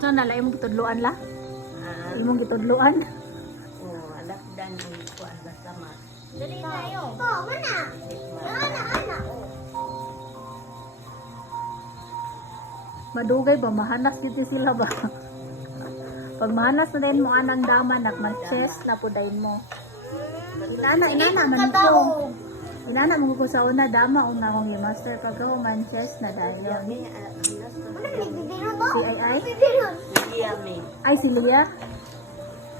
So nalay mong gitudluan la? Imong gitudluan? Oh, alas dan ang kuan basta ma. Dali na yun. Oh, mana? Ana. Madugay ba? Mahanas dito sila ba? Pag mahanas na din mo anang dama, nakma-chest na po dahin mo. Inana, manito. Inana mo ko sa una, dama, una kong limaster. Pag ako man-chest na dahil yan. Kami alas Si Ay? Iya mi. Ay, si Lia?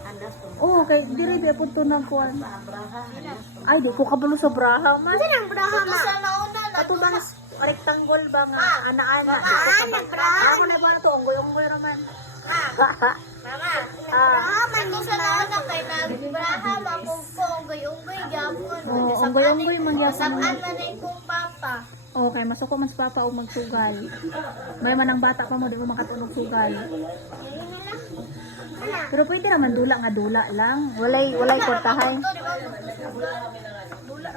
Alas to. Oo, kay diri ba po ito ng kuwan. Abraha. Ay, di ko kabalo sa braha, man. Ang braha ma. Sa nauna na. Ato ba rectangle ba nga, ana-ana. nagbraha. Ako na ba na to, unggoy-unggoy naman. Mama. Ah, Man ko sa nauna kay nagbraha mapugpong unggoy gyapon. Oo, unggoy-unggoy man gyapon. Saan man ay kong papa. okay, masuko man sa papa o magsugal. May man ang bata pa mo, di mo makatunog sugal. Pero pwede naman dula nga dula lang. Walay kortahay. Dula